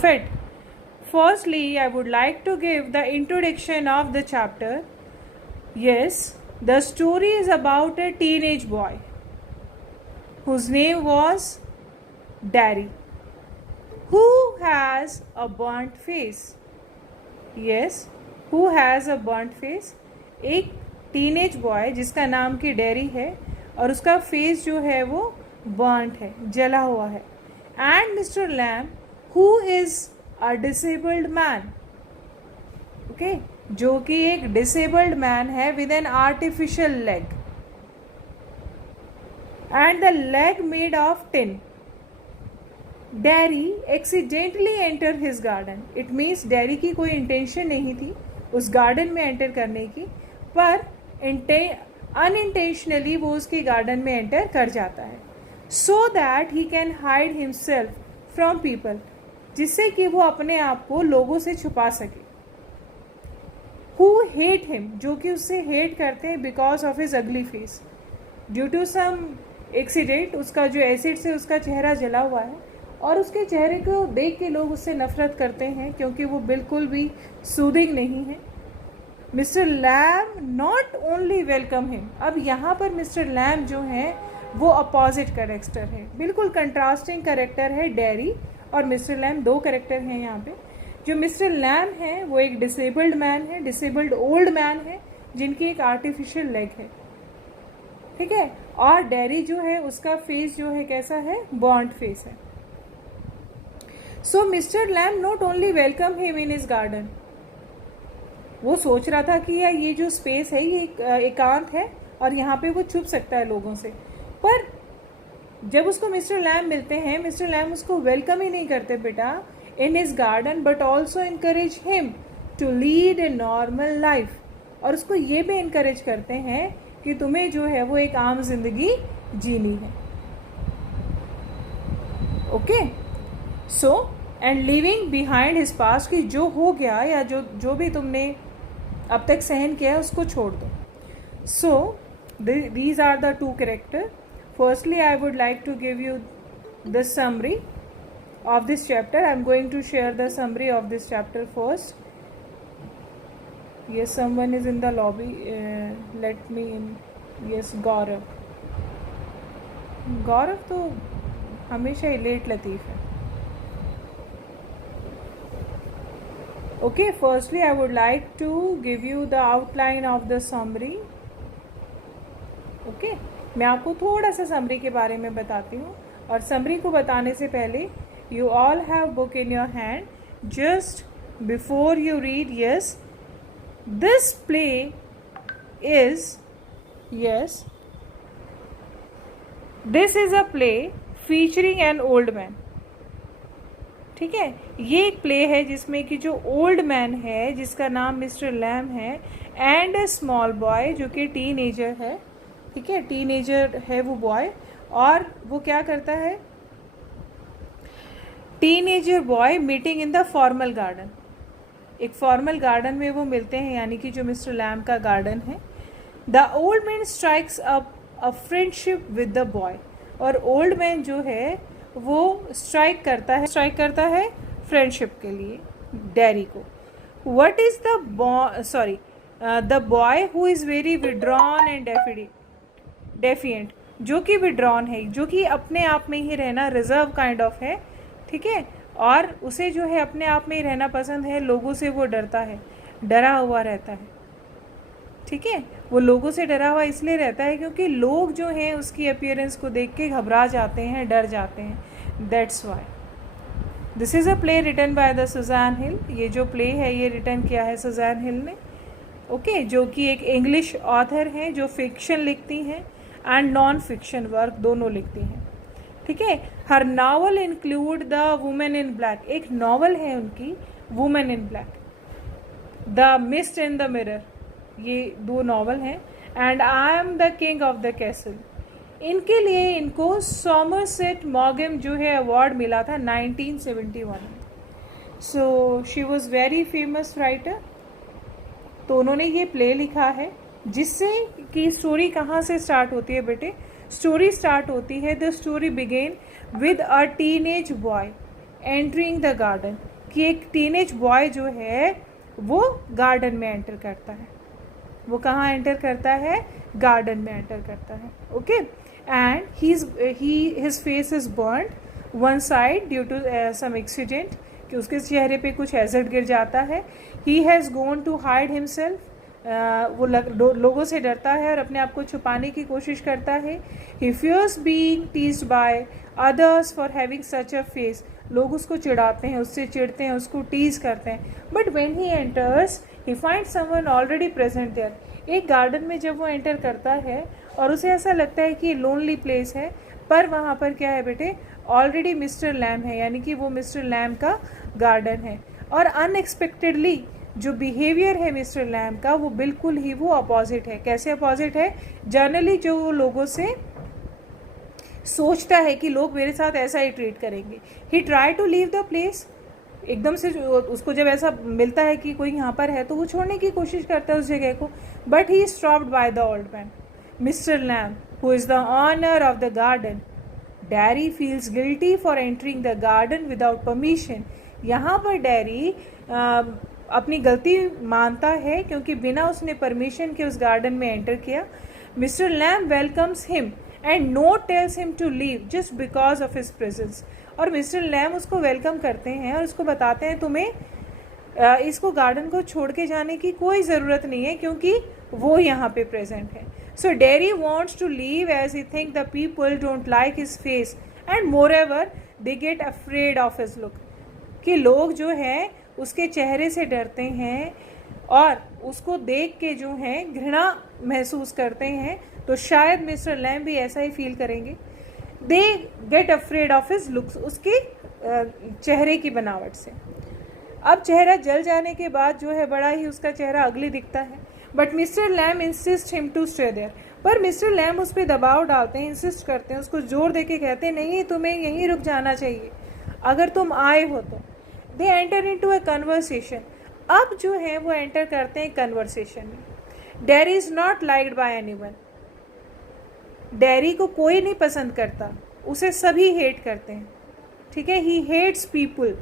Fit. Firstly, I would like to give the introduction of the chapter. Yes, the story is about a teenage boy whose name was Derry, who has a burnt face. Yes, who has a burnt face? एक teenage boy जिसका नाम की dairy है और उसका face जो है वो बर्न्ट है, जला हुआ है. And mister Lamb who is a disabled man. Okay, जो कि एक डिसेबल्ड मैन है with an artificial leg and the leg made of tin. Derry accidentally enter his garden. It means Derry की कोई इंटेंशन नहीं थी उस गार्डन में एंटर करने की, पर अनइंटेंशनली वो उसके गार्डन में एंटर कर जाता है, so that he can hide himself from people, जिससे कि वो अपने आप को लोगों से छुपा सके. हु हेट हिम, जो कि उससे हेट करते हैं because of his ugly face. Due to some accident उसका जो एसिड से उसका चेहरा जला हुआ है और उसके चेहरे को देख के लोग उससे नफरत करते हैं क्योंकि वो बिल्कुल भी सूदिंग नहीं है. Mr Lam not only welcome him. अब यहाँ पर मिस्टर लैम जो है वो अपोजिट करेक्टर है, बिल्कुल कंट्रास्टिंग करेक्टर है. डेरी और मिस्टर लैम दो करेक्टर हैं यहाँ पे. जो मिस्टर लैम है वो एक डिसेबल्ड मैन है, डिसेबल्ड ओल्ड मैन है जिनकी एक आर्टिफिशियल लेग है, ठीक है. और डेरी जो है उसका फेस जो है कैसा है, बर्न्ट फेस है. So Mr lamb not only welcome him in his garden. वो सोच रहा था कि यार ये जो स्पेस है ये एकांत है और यहाँ पे वो छुप सकता है लोगों से, पर जब उसको मिस्टर लैम मिलते हैं, मिस्टर लैम उसको वेलकम ही नहीं करते बेटा in his garden, but also encourage him to lead a normal life. और उसको ये भी इनकरेज करते हैं कि तुम्हें जो है वो एक आम जिंदगी जीनी है. Okay, so and living behind his past, कि जो हो गया या जो भी तुमने अब तक सहन किया है उसको छोड़ दो. So these are the two character. Firstly I would like to give you the summary of this chapter. I am going to share the summary of this chapter first. Yes, someone is in the lobby. Let me in. Yes, Gaurav. Gaurav तो हमेशा ही late लतीफ़ है. Okay, firstly I would like to give you the outline of the summary. Okay, मैं आपको थोड़ा सा summary के बारे में बताती हूँ. और समरी को बताने से पहले you all have book in your hand. Just before you read, yes, this play is, yes, this is a play featuring an old man. ठीक है, ये एक प्ले है जिसमें कि जो ओल्ड मैन है जिसका नाम मिस्टर लैम है एंड ए स्मॉल बॉय जो कि टीनेजर है, ठीक है, टीनेजर है वो बॉय. और वो क्या करता है, teenager boy meeting in the formal garden. एक फॉर्मल गार्डन में वो मिलते हैं, यानी कि जो मिस्टर लैम का गार्डन है. The old man strikes up a friendship with the boy. और ओल्ड मैन जो है वो स्ट्राइक करता है फ्रेंडशिप के लिए डेरी को. What is the boy who is very withdrawn and defiant, जो कि विड्रॉन है, जो कि अपने आप में ही रहना, रिजर्व काइंड ऑफ है, ठीक है. और उसे जो है अपने आप में ही रहना पसंद है, लोगों से वो डरता है, डरा हुआ रहता है, ठीक है. वो लोगों से डरा हुआ इसलिए रहता है क्योंकि लोग जो हैं उसकी अपीयरेंस को देख के घबरा जाते हैं, डर जाते हैं. That's why this is a play written by the Susan Hill. ये जो प्ले है ये रिटन किया है सुज़ैन हिल ने, ओके, जो कि एक इंग्लिश ऑथर हैं जो फिक्शन लिखती हैं एंड नॉन फिक्शन वर्क दोनों लिखती हैं, ठीक है. हर novel include the Woman in Black. एक नावल है उनकी Woman in Black, the Mist in the Mirror, ये दो नावल हैं. And I am the King of the Castle. इनके लिए इनको सॉमरसेट मॉगम जो है अवार्ड मिला था 1971 में. So she was very famous writer. तो उन्होंने ये प्ले लिखा है जिससे कि स्टोरी कहाँ से स्टार्ट होती है बेटे. स्टोरी स्टार्ट होती है, the story begin with a teenage boy entering the garden, कि एक टीनेज बॉय जो है वो गार्डन में एंटर करता है। वो कहाँ एंटर करता है? गार्डन में एंटर करता है। Okay, and his face is burned one side due to some accident, कि उसके चेहरे पे कुछ एसिड गिर जाता है। He has gone to hide himself, वो लोगों से डरता है और अपने आप को छुपाने की कोशिश करता है। He fears being teased by others for having such a face, लोग उसको चिढ़ाते हैं, उससे चिढ़ते हैं, उसको टीज करते हैं। But when he enters he find someone already present there. एक गार्डन में जब वो एंटर करता है और उसे ऐसा लगता है कि ये लोनली प्लेस है, पर वहाँ पर क्या है बेटे? ऑलरेडी मिस्टर लैम है, यानी कि वो मिस्टर लैम का गार्डन है। और अनएक्सपेक्टेडली जो बिहेवियर है मिस्टर लैम का, वो बिल्कुल ही वो अपोजिट है। कैसे अपोजिट है? जनरली जो वो लोगों से सोचता है कि लोग मेरे साथ ऐसा ही ट्रीट करेंगे, he try to leave the place. एकदम से उसको जब ऐसा मिलता है कि कोई यहाँ पर है तो वो छोड़ने की कोशिश करता है उस जगह को, but he stopped by the old man mister Lamb who is the owner of the garden. Derry feels guilty for entering the garden without permission. यहाँ पर डैरी अपनी गलती मानता है क्योंकि बिना उसने परमिशन के उस गार्डन में एंटर किया। Mister Lamb welcomes him and not tells him to leave just because of his presence. और मिस्टर लैम उसको वेलकम करते हैं और उसको बताते हैं तुम्हें इसको गार्डन को छोड़ के जाने की कोई ज़रूरत नहीं है क्योंकि वो यहाँ पे प्रेजेंट है। So Derry wants to leave as he think the people don't like his face and moreover they get afraid of his look, कि लोग जो हैं उसके चेहरे से डरते हैं और उसको देख के जो है घृणा महसूस करते हैं। तो शायद मिस्टर लैम भी ऐसा ही फील करेंगे। दे get afraid of his looks, उसके चेहरे की बनावट से। अब चेहरा जल जाने के बाद जो है बड़ा ही उसका चेहरा अगली दिखता है। But mister Lamb insist him to stay there, पर मिस्टर लैम उस पर दबाव डालते हैं, इंसिस्ट करते हैं, उसको जोर दे के कहते हैं नहीं तुम्हें यहीं रुक जाना चाहिए अगर तुम आए हो तो। They enter into a conversation, अब जो है वो एंटर करते हैं कन्वर्सेशन में। Derry is not liked by anyone, Derry को कोई नहीं पसंद करता, उसे सभी हेट करते हैं। ठीक है, he hates people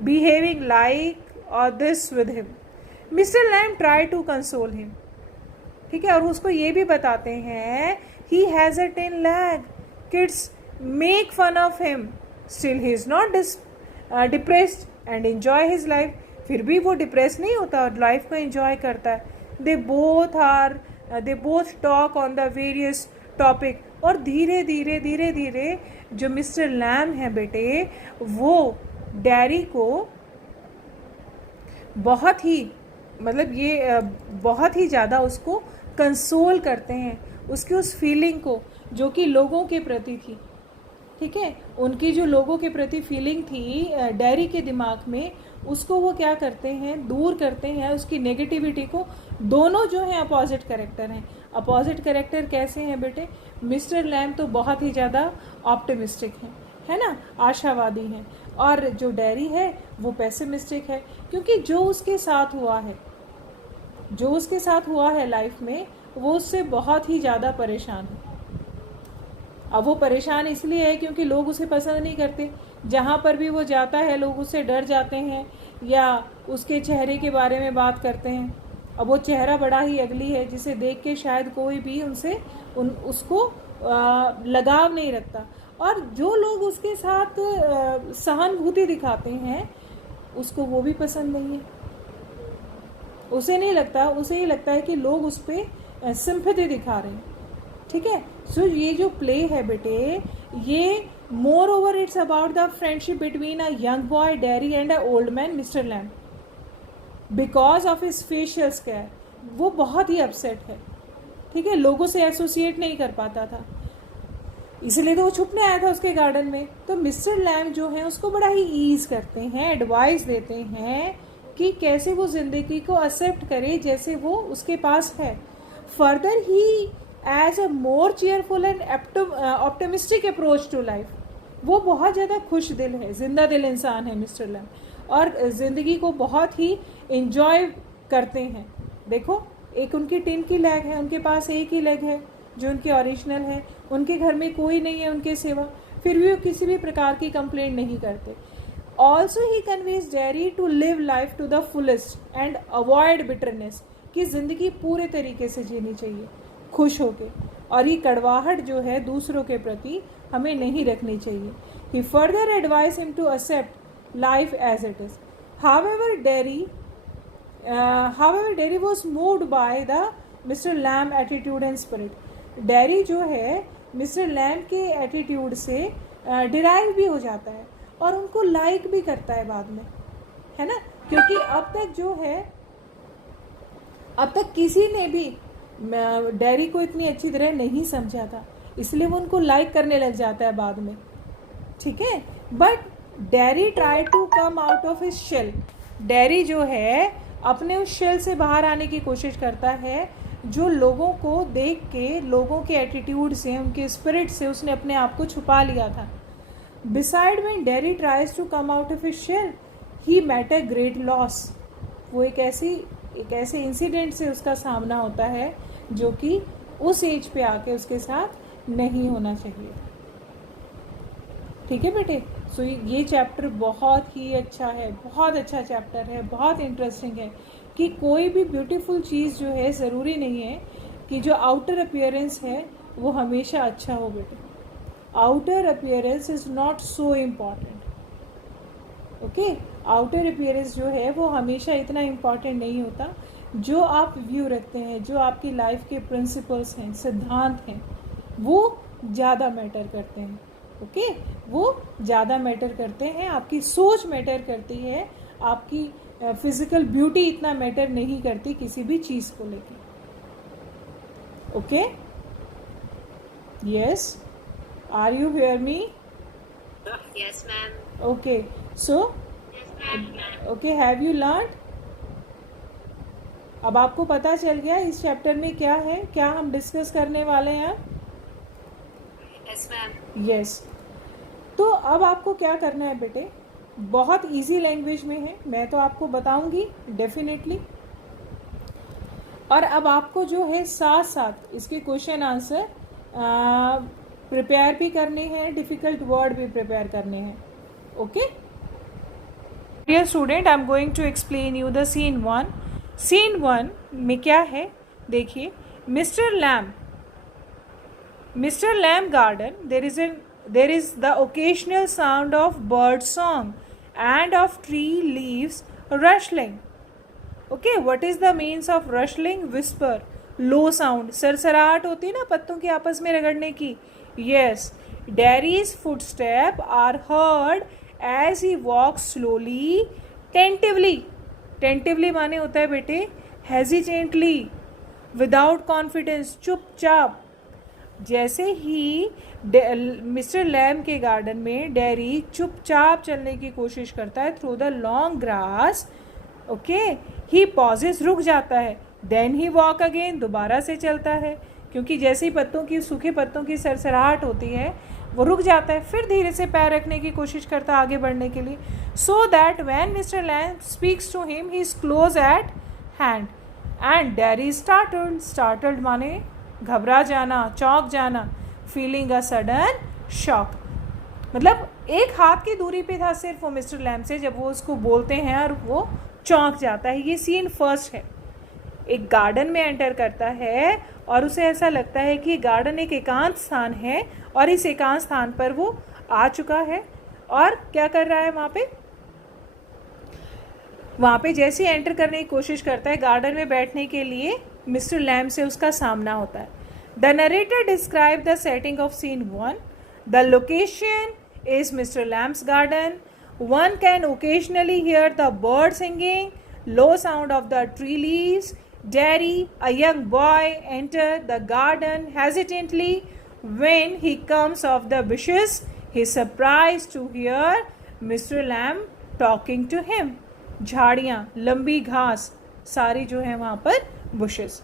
behaving like और this with him. Mr lamb try to console him, ठीक है, और उसको ये भी बताते हैं he has a 10 leg, kids make fun of him, still he is not depressed and enjoy his life. फिर भी वो डिप्रेस नहीं होता और लाइफ को एंजॉय करता है। They both talk on the various topic, और धीरे धीरे धीरे धीरे जो मिस्टर लैम है बेटे वो डैरी को बहुत ही मतलब ये बहुत ही ज़्यादा उसको कंसोल करते हैं, उसकी उस फीलिंग को जो कि लोगों के प्रति थी। ठीक है, उनकी जो लोगों के प्रति फीलिंग थी डैरी के दिमाग में, उसको वो क्या करते हैं, दूर करते हैं उसकी नेगेटिविटी को। दोनों जो हैं अपोजिट कैरेक्टर हैं। अपोजिट कैरेक्टर कैसे हैं बेटे? मिस्टर लैम तो बहुत ही ज़्यादा ऑप्टिमिस्टिक हैं, है ना, आशावादी हैं, और जो डैरी है वो पेसिमिस्टिक है, क्योंकि जो उसके साथ हुआ है लाइफ में, वो उससे बहुत ही ज़्यादा परेशान है। अब वो परेशान इसलिए है क्योंकि लोग उसे पसंद नहीं करते, जहाँ पर भी वो जाता है लोग उससे डर जाते हैं या उसके चेहरे के बारे में बात करते हैं। अब वो चेहरा बड़ा ही अगली है जिसे देख के शायद कोई भी उसको लगाव नहीं रखता, और जो लोग उसके साथ सहानुभूति दिखाते हैं उसको वो भी पसंद नहीं है। उसे ही लगता है कि लोग उस पर सिंपैथी दिखा रहे हैं। ठीक है, सो ये जो प्ले है बेटे, ये moreover it's about the friendship between a young boy Derry and a old man mister Lamb because of his facial scar. वो बहुत ही अपसेट है, ठीक है, लोगों से एसोसिएट नहीं कर पाता था, इसलिए तो वो छुपने आया था उसके गार्डन में। तो मिस्टर लैम जो है उसको बड़ा ही ईज करते हैं, एडवाइस देते हैं कि कैसे वो जिंदगी को एक्सेप्ट करे जैसे वो उसके पास है। Further he has a more cheerful and optimistic approach to life, वो बहुत ज़्यादा खुश दिल है, जिंदा दिल इंसान है मिस्टर लैम, और ज़िंदगी को बहुत ही इंजॉय करते हैं। देखो, एक उनकी टिन की लेग है, उनके पास एक ही लेग है जो उनकी ओरिजिनल है, उनके घर में कोई नहीं है उनके सिवा, फिर भी वो किसी भी प्रकार की कंप्लेंट नहीं करते। Also he conveys Derry to live life to the fullest and avoid bitterness, कि ज़िंदगी पूरे तरीके से जीनी चाहिए खुश होके, और ये कड़वाहट जो है दूसरों के प्रति हमें नहीं रखनी चाहिए. He further advise him to accept life as it is. However Derry was moved by the Mr Lam attitude and spirit. Derry जो है मिस्टर लैम के एटीट्यूड से डिराइव भी हो जाता है और उनको लाइक भी करता है बाद में, है ना, क्योंकि अब तक किसी ने भी डेरी को इतनी अच्छी तरह नहीं समझा था, इसलिए वो उनको लाइक करने लग जाता है बाद में. ठीक है. But Derry try to come out of his shell. Derry जो है अपने उस शेल से बाहर आने की कोशिश करता है जो लोगों को देख के, लोगों के एटीट्यूड से, उनके स्पिरिट से उसने अपने आप को छुपा लिया था. Beside when Derry tries to come out of his shell he met a great loss. वो एक ऐसे इंसिडेंट से उसका सामना होता है जो कि उस एज पे आके उसके साथ नहीं होना चाहिए. ठीक है बेटे. सो ये चैप्टर बहुत ही अच्छा है, बहुत अच्छा चैप्टर है, बहुत इंटरेस्टिंग है कि कोई भी ब्यूटीफुल चीज़ जो है ज़रूरी नहीं है कि जो आउटर अपीयरेंस है वो हमेशा अच्छा हो बेटे. Outer appearance is not so important. Okay. Outer appearance जो है वो हमेशा इतना इम्पॉर्टेंट नहीं होता. जो आप व्यू रखते हैं, जो आपकी लाइफ के प्रिंसिपल्स हैं, सिद्धांत हैं, वो ज़्यादा मैटर करते हैं. ओके. वो ज़्यादा मैटर करते हैं. आपकी सोच मैटर करती है, आपकी फिजिकल ब्यूटी इतना मैटर नहीं करती किसी भी चीज़ को लेके. Okay. Yes. Are you hear me? Yes, ma'am. Okay. So okay, have you learn? अब आपको पता चल गया इस चैप्टर में क्या है, क्या हम डिस्कस करने वाले हैं. Yes, ma'am. यस. तो अब आपको क्या करना है बेटे, बहुत इजी लैंग्वेज में है, मैं तो आपको बताऊंगी डेफिनेटली. और अब आपको जो है साथ साथ इसके क्वेश्चन आंसर प्रिपेयर भी करने हैं, डिफ़िकल्ट वर्ड भी प्रिपेयर करने हैं. Okay. Dear student, I am going to explain you the scene 1. Scene 1 में क्या है देखिए. Mister Lamb garden, there is the occasional sound of bird song and of tree leaves rustling. Okay, what is the means of rustling? Whisper, low sound, सरसराहट होती है ना पत्तों की आपस में रगड़ने की. Yes, Derry's footsteps are heard as he walks slowly, tentatively माने होता है बेटे hesitantly, without confidence, चुपचाप. जैसे ही मिस्टर लैम के गार्डन में डेरी चुपचाप चलने की कोशिश करता है through the long grass. Okay. He pauses, रुक जाता है. देन ही वॉक अगेन, दोबारा से चलता है, क्योंकि जैसे ही सूखे पत्तों की सरसराहट होती है वो रुक जाता है, फिर धीरे से पैर रखने की कोशिश करता है आगे बढ़ने के लिए. So that when mister Lamb speaks to him he is close at hand and Derry startled माने घबरा जाना, चौंक जाना. फीलिंग अ सडन शॉक, मतलब एक हाथ की दूरी पे था सिर्फ वो मिस्टर लैम से जब वो उसको बोलते हैं और वो चौंक जाता है. ये सीन फर्स्ट है. एक गार्डन में एंटर करता है और उसे ऐसा लगता है कि गार्डन एक एकांत स्थान है और इस एकांत स्थान पर वो आ चुका है. और क्या कर रहा है वहाँ पे जैसे ही एंटर करने की कोशिश करता है गार्डन में बैठने के लिए, मिस्टर लैम से उसका सामना होता है. The narrator described the setting of scene 1. The location is Mr. Lamb's garden. One can occasionally hear the bird singing, low sound of the tree leaves. Derry, a young boy, enters the garden hesitantly. When he comes off the bushes, he is surprised to hear Mr. Lamb talking to him. झाड़ियाँ, लंबी घास सारी जो है वहाँ पर bushes.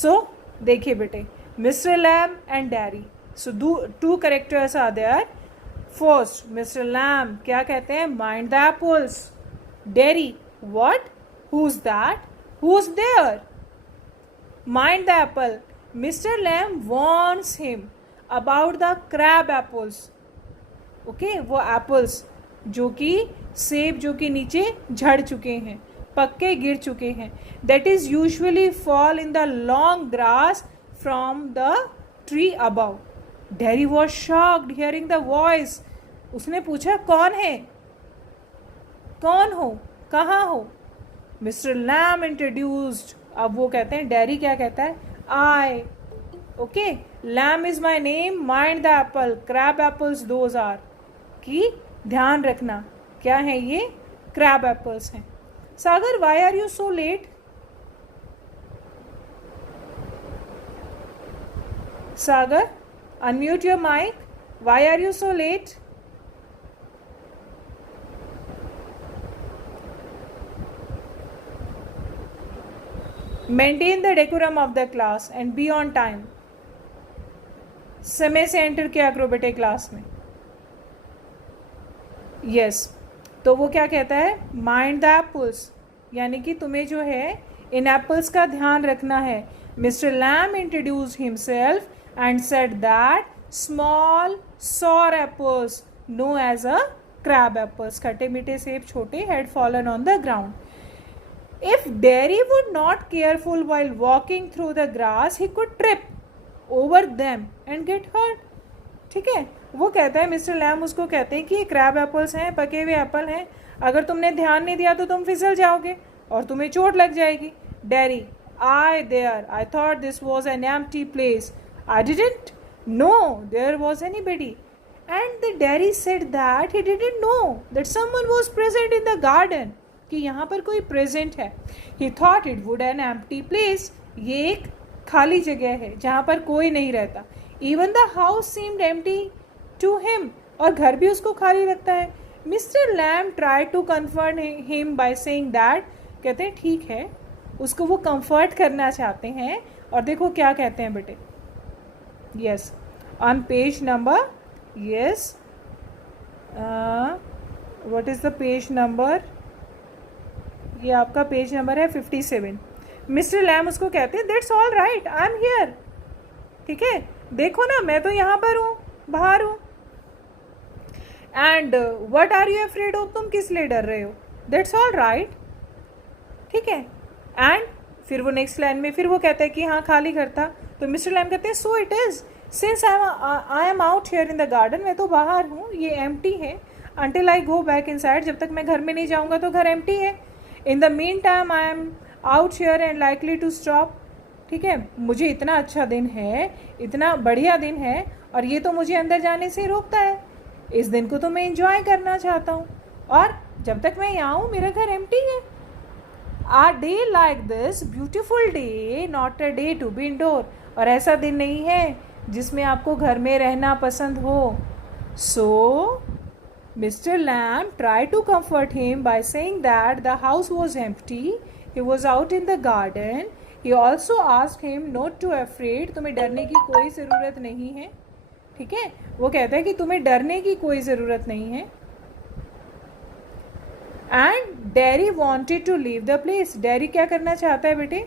So देखिए बेटे, Mr. Lamb and Derry. So two characters are there. First, Mr. Lamb क्या कहते हैं? Mind the apples. Derry, what? Who's that? Who's there? Mind the apple. Mr. Lamb warns him about the crab apples. Okay, वो apples जो कि सेब जो कि नीचे झड़ चुके हैं, पक्के गिर चुके हैं. That is usually fall in the long grass from the tree above. Derry was shocked hearing the voice. उसने पूछा कौन है, कौन हो, कहाँ हो. Mr Lam introduced. अब वो कहते हैं, डैरी क्या कहता है, I. Okay, Lam is my name, mind the apple, crab apples those are. कि ध्यान रखना, क्या है ये, क्रैब एप्पल्स हैं. Sagar, why are you so late. Sagar, unmute your mic. Why are you so late. Maintain the decorum of the class and be on time. समय से enter किया करो बेटे क्लास में. यस, तो वो क्या कहता है, माइंड द एप्पल्स, यानी कि तुम्हें जो है इन एप्पल्स का ध्यान रखना है. Mister Lamb introduce himself and said that small sour apples know as a crab apples, खट्टे मीठे सेब छोटे, had fallen on the ground. If Derry would not careful while walking through the grass, he could trip over them and get hurt. ठीक है, वो कहता है, mister Lamb उसको कहते हैं कि ये क्रैब एप्पल्स हैं, पके हुए एप्पल हैं, अगर तुमने ध्यान नहीं दिया तो तुम फिसल जाओगे और तुम्हें चोट लग जाएगी. Derry, I there, I thought this was an empty place. I didn't know there was anybody. And the Derry said that he didn't know that someone was present in the garden. कि यहाँ पर कोई present है. ही thought it would an empty place, ये एक खाली जगह है जहाँ पर कोई नहीं रहता. Even the house seemed empty to him, और घर भी उसको खाली लगता है. Mr Lam try to comfort him by saying that, कहते हैं ठीक है, उसको वो कंफर्ट करना चाहते हैं. और देखो क्या कहते हैं बेटे. Yes, on page number, yes, what is the page number, ये आपका पेज नंबर है 57. मिस्टर लैम उसको कहते हैं, that's all right, I am here. ठीक है, देखो ना, मैं तो यहाँ पर हूँ, बाहर हूँ. And what are you afraid of, तुम किस लिए डर रहे हो. That's all right. ठीक है, एंड फिर वो नेक्स्ट लाइन में फिर वो कहता है कि हाँ खाली घर था. तो मिस्टर लैम कहते हैं, so it is, since I am out here in the garden, मैं तो बाहर हूँ, ये एम्प्टी है. Until I go back inside, जब तक मैं घर में नहीं जाऊँगा तो घर एम्प्टी है. In the meantime, I am out here and likely to stop. ठीक है, मुझे इतना अच्छा दिन है, इतना बढ़िया दिन है, और ये तो मुझे अंदर जाने से रोकता है. इस दिन को तो मैं इंजॉय करना चाहता हूँ, और जब तक मैं यहाँ हूँ मेरा घर एम्प्टी है. A day like this, beautiful day, not a day to be indoor. और ऐसा दिन नहीं है जिसमें आपको घर में रहना पसंद हो. So Mr. Lamb tried to comfort him by saying that the house was empty. He was out in the garden. He also asked him not to afraid. तुम्हें डरने की कोई ज़रूरत नहीं है. ठीक है, वो कहता है कि तुम्हें डरने की कोई ज़रूरत नहीं है. And Derry wanted to leave the place. Derry क्या करना चाहता है बेटे,